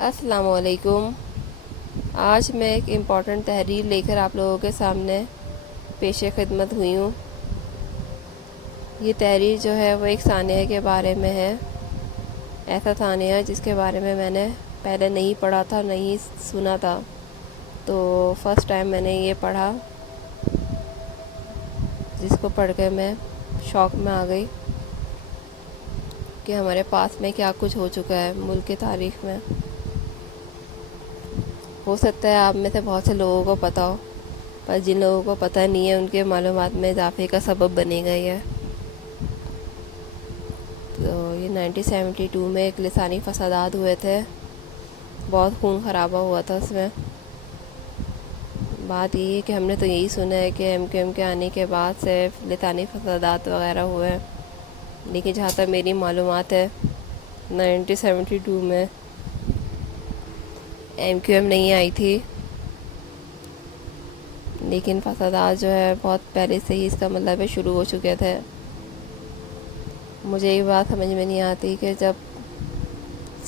السلام علیکم۔ آج میں ایک امپورٹنٹ تحریر لے کر آپ لوگوں کے سامنے پیش خدمت ہوئی ہوں۔ یہ تحریر جو ہے وہ ایک سانحہ کے بارے میں ہے، ایسا سانحہ جس کے بارے میں نے پہلے نہیں پڑھا تھا، نہیں سنا تھا، تو فرسٹ ٹائم میں نے یہ پڑھا، جس کو پڑھ کے میں شوق میں آ گئی کہ ہمارے پاس میں کیا کچھ ہو چکا ہے ملک کی تاریخ میں۔ ہو سکتا ہے آپ میں سے بہت سے لوگوں کو پتہ ہو، پر جن لوگوں کو پتہ نہیں ہے ان کے معلومات میں اضافے کا سبب بنے گا یہ۔ تو یہ 1972 میں ایک لسانی فسادات ہوئے تھے، بہت خون خرابہ ہوا تھا اس میں۔ بات یہ ہے کہ ہم نے تو یہی سنا ہے کہ MQM کے آنے کے بعد سے لسانی فسادات وغیرہ ہوئے، لیکن جہاں تک میری معلومات ہے 1972 میں MQM نہیں آئی تھی، لیکن فسادات جو ہے بہت پہلے سے ہی اس کا مطلب ہے شروع ہو چکے تھے۔ مجھے یہ بات سمجھ میں نہیں آتی کہ جب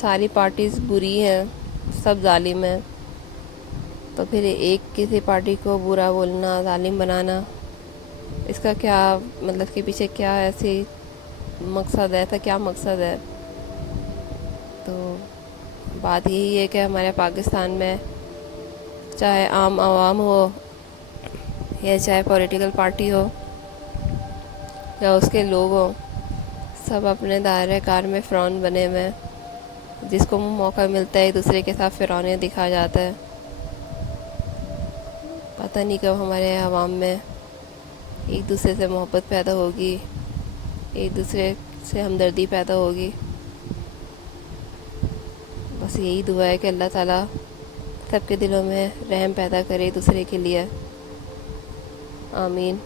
ساری پارٹیز بری ہیں، سب ظالم ہیں، تو پھر ایک کسی پارٹی کو برا بولنا، ظالم بنانا، اس کا کیا مطلب کہ پیچھے کیا ایسی مقصد ہے، ایسا کیا مقصد ہے؟ تو بات یہی ہے کہ ہمارے پاکستان میں چاہے عام عوام ہو یا چاہے پولیٹیکل پارٹی ہو یا اس کے لوگ ہوں، سب اپنے دائرہ کار میں فرعون بنے ہوئے ہیں، جس کو موقع ملتا ہے ایک دوسرے کے ساتھ فرعونیت دکھا جاتا ہے۔ پتہ نہیں کب ہمارے عوام میں ایک دوسرے سے محبت پیدا ہوگی، ایک دوسرے سے ہمدردی پیدا ہوگی۔ بس یہی دعا ہے کہ اللہ تعالیٰ سب کے دلوں میں رحم پیدا کرے ایک دوسرے کے لیے، آمین۔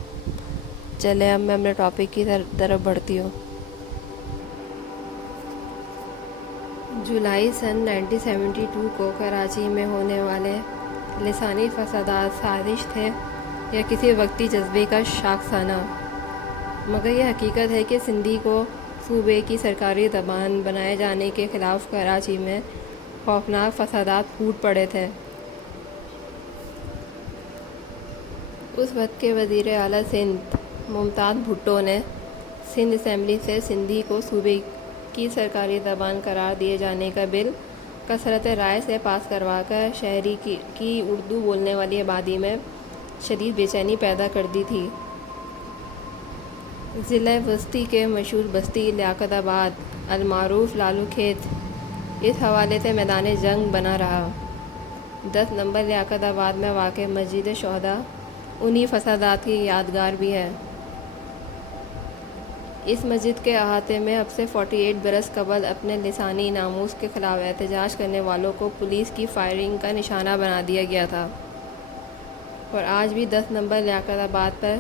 چلیں اب میں اپنے ٹاپک کی طرف بڑھتی ہوں۔ جولائی سن 1972 کو کراچی میں ہونے والے لسانی فسادات سازش تھے یا کسی وقتی جذبے کا شاخسانہ؟ مگر یہ حقیقت ہے کہ سندھی کو صوبے کی سرکاری زبان بنائے جانے کے خلاف کراچی میں خوفناک فسادات پھوٹ پڑے تھے۔ اس وقت کے وزیر اعلیٰ سندھ ممتاز بھٹو نے سندھ اسمبلی سے سندھی کو صوبے کی سرکاری زبان قرار دیے جانے کا بل کثرت رائے سے پاس کروا کر شہری کی اردو بولنے والی آبادی میں شدید بے چینی پیدا کر دی تھی۔ ضلع وسطی کے مشہور بستی لیاقت آباد المعروف لالو کھیت اس حوالے سے میدان جنگ بنا رہا۔ 10 نمبر لیاقت آباد میں واقع مسجد شہداء انہی فسادات کی یادگار بھی ہے۔ اس مسجد کے احاطے میں اب سے 48 برس قبل اپنے لسانی ناموس کے خلاف احتجاج کرنے والوں کو پولیس کی فائرنگ کا نشانہ بنا دیا گیا تھا، اور آج بھی 10 نمبر لیاقت آباد پر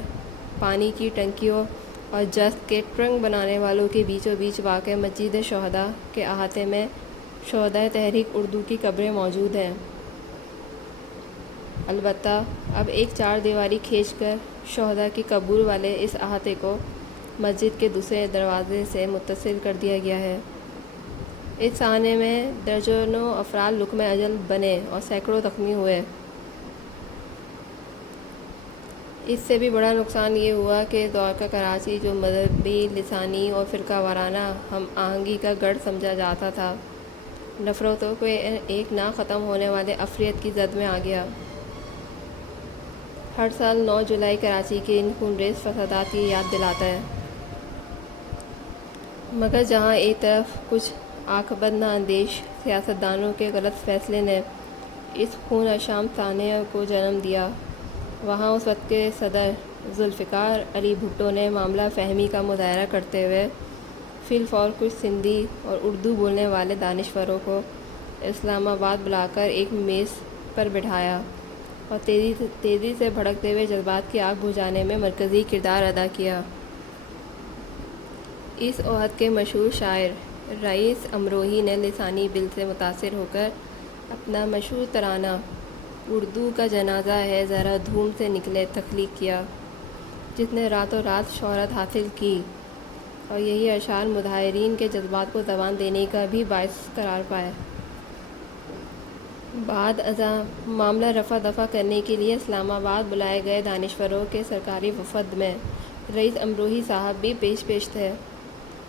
پانی کی ٹنکیوں اور جست کے ٹرنک بنانے والوں کے بیچوں بیچ واقع مسجد شہداء کے احاطے میں شہدائے تحریک اردو کی قبریں موجود ہیں۔ البتہ اب ایک 4 دیواری کھینچ کر شہداء کی قبور والے اس احاطے کو مسجد کے دوسرے دروازے سے متصل کر دیا گیا ہے۔ اس سانحے میں درجنوں افراد لقمہ اجل بنے اور سینکڑوں زخمی ہوئے۔ اس سے بھی بڑا نقصان یہ ہوا کہ اس دور کا کراچی جو مذہبی، لسانی اور فرقہ وارانہ ہم آہنگی کا گڑھ سمجھا جاتا تھا، نفرتوں کو ایک نہ ختم ہونے والے عفریت کی زد میں آ گیا۔ ہر سال 9 جولائی کراچی کے ان خونریز فسادات کی یاد دلاتا ہے۔ مگر جہاں ایک طرف کچھ عاقبت نہ اندیش سیاستدانوں کے غلط فیصلے نے اس خون اشام سانحہ کو جنم دیا، وہاں اس وقت کے صدر ذوالفقار علی بھٹو نے معاملہ فہمی کا مظاہرہ کرتے ہوئے فی الفور کچھ سندھی اور اردو بولنے والے دانشوروں کو اسلام آباد بلا کر ایک میز پر بٹھایا اور تیزی سے بھڑکتے ہوئے جذبات کی آگ بجھانے میں مرکزی کردار ادا کیا۔ اس عہد کے مشہور شاعر رئیس امروہی نے لسانی بل سے متاثر ہو کر اپنا مشہور ترانہ اردو کا جنازہ ہے ذرا دھوم سے نکلے تخلیق کیا، جس نے راتوں رات شہرت حاصل کی، اور یہی اشعار مظاہرین کے جذبات کو زبان دینے کا بھی باعث قرار پائے۔ بعد ازاں معاملہ رفع دفع کرنے کے لیے اسلام آباد بلائے گئے دانشوروں کے سرکاری وفد میں رئیس امروہی صاحب بھی پیش تھے۔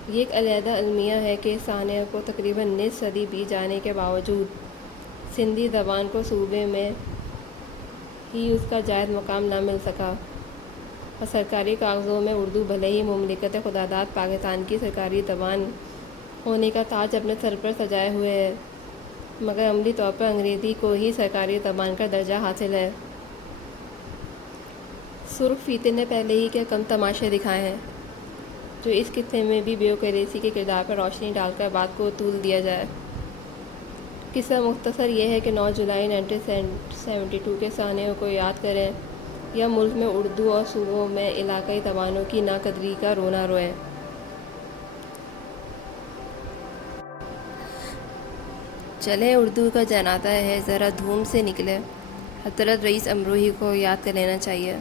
یہ ایک علیحدہ المیہ ہے کہ سانحہ کو تقریباً نصف صدی بیت جانے کے باوجود سندھی زبان کو صوبے میں ہی اس کا جائز مقام نہ مل سکا، اور سرکاری کاغذوں میں اردو بھلے ہی مملکت خداداد پاکستان کی سرکاری زبان ہونے کا تاج اپنے سر پر سجائے ہوئے ہے، مگر عملی طور پر انگریزی کو ہی سرکاری زبان کا درجہ حاصل ہے۔ سرخ فیتے نے پہلے ہی کیا کم تماشے دکھائے ہیں، جو اس قصے میں بھی بیوکریسی کے کردار پر روشنی ڈال کر بات کو طول دیا جائے۔ قصہ مختصر یہ ہے کہ 9 جولائی 1972 کے سانحوں کو یاد کریں یا ملک میں اردو اور صوبوں میں علاقائی زبانوں کی ناقدری کا رونا روئیں۔ چلے اردو کا جنازہ ہے ذرا دھوم سے نکلے، حضرت رئیس امروہی کو یاد کر لینا چاہیے۔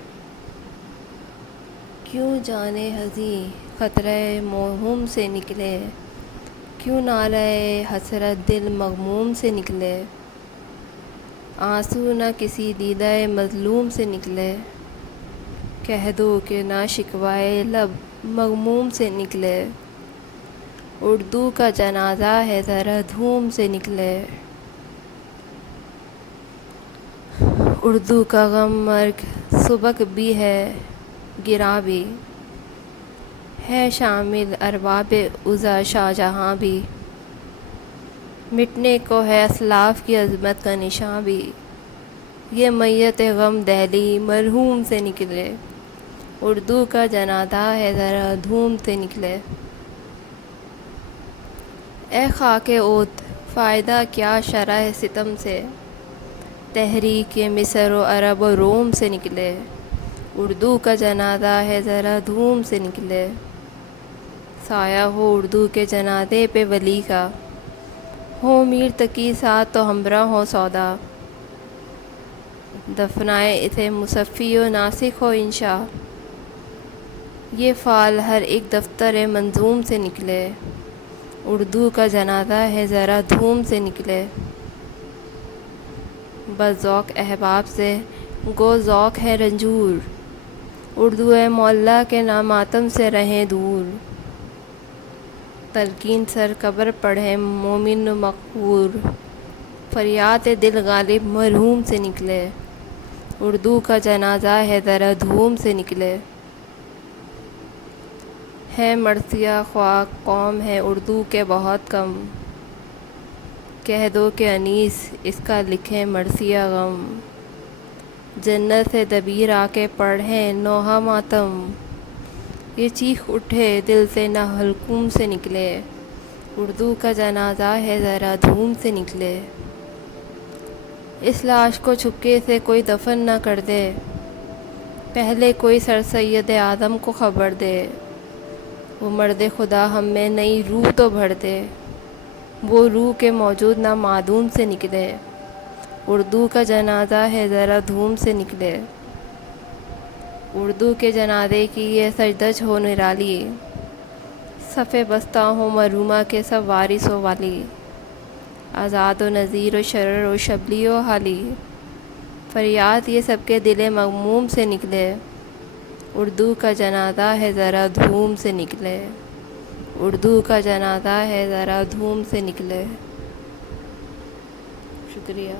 کیوں جانے حزیں خطرہ موہوم سے نکلے، کیوں نعرہ حسرت دل مغموم سے نکلے، آنسو نہ کسی دیدہ مظلوم سے نکلے، کہہ دو کہ نہ شکوائے لب مغموم سے نکلے، اردو کا جنازہ ہے ذرا دھوم سے نکلے۔ اردو کا غم مرگ سبک بھی ہے گراں بھی، ہے شامل ارباب عزا شاہ جہاں بھی، مٹنے کو ہے اسلاف کی عظمت کا نشاں بھی، یہ میت غم دہلی مرحوم سے نکلے، اردو کا جنازہ ہے ذرا دھوم سے نکلے۔ اے خاک عود فائدہ کیا شرح ستم سے، تحریک مصر و عرب و روم سے نکلے، اردو کا جنازہ ہے ذرا دھوم سے نکلے۔ سایہ ہو اردو کے جنازے پہ ولی کا، ہو میر تقی ساتھ تو ہمراہ ہو سودا، دفنائے اسے مصفی و ناسخ ہو انشا، یہ فعل ہر ایک دفتر منظوم سے نکلے، اردو کا جنازہ ہے ذرا دھوم سے نکلے۔ بس ذوق احباب سے گو ذوق ہے رنجور، اردو مولا کے ناماتم سے رہیں دور، تلقین سر قبر پڑھیں مومن مقبور، فریاد دل غالب مرحوم سے نکلے، اردو کا جنازہ ہے ذرا دھوم سے نکلے۔ ہے مرثیہ خواہ قوم ہے اردو کے بہت کم، کہہ دو کہ انیس اس کا لکھیں مرثیہ غم، جنت سے دبیر آ کے پڑھیں نوحہ ماتم، یہ چیخ اٹھے دل سے نہ حلقوم سے نکلے، اردو کا جنازہ ہے ذرا دھوم سے نکلے۔ اس لاش کو چھپکے سے کوئی دفن نہ کر دے، پہلے کوئی سر سید اعظم کو خبر دے، وہ مرد خدا ہم میں نئی روح تو بھر دے، وہ روح کے موجود نہ معدوم سے نکلے، اردو کا جنازہ ہے ذرا دھوم سے نکلے۔ اردو کے جنازے کی یہ سجدج ہو نرالی، صف بستہ ہو مرحومہ کے سب وارث و والی، آزاد و نذیر و شرر و شبلی و حالی، فریاد یہ سب کے دل مغموم سے نکلے، اردو کا جنازہ ہے ذرا دھوم سے نکلے، اردو کا جنازہ ہے ذرا دھوم سے نکلے۔ شکریہ۔